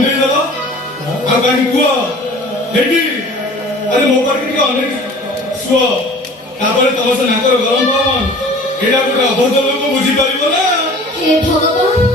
କନ୍ଦେଇ ଦେଲ ଆଉ କାହିଁକି କୁହ ହେଇଟି ଆରେ ମୋ ପାଖରେ ଟିକେ ଅନେକ ଶୁଅ ତାପରେ ତମ ସେ ନାକର ଗରମ ପବନ ଏଇଟା ଗୋଟେ ଅଭଦ୍ର ଲୋକ ବୁଝିପାରିବ ନା। ହେ ଭଗବାନ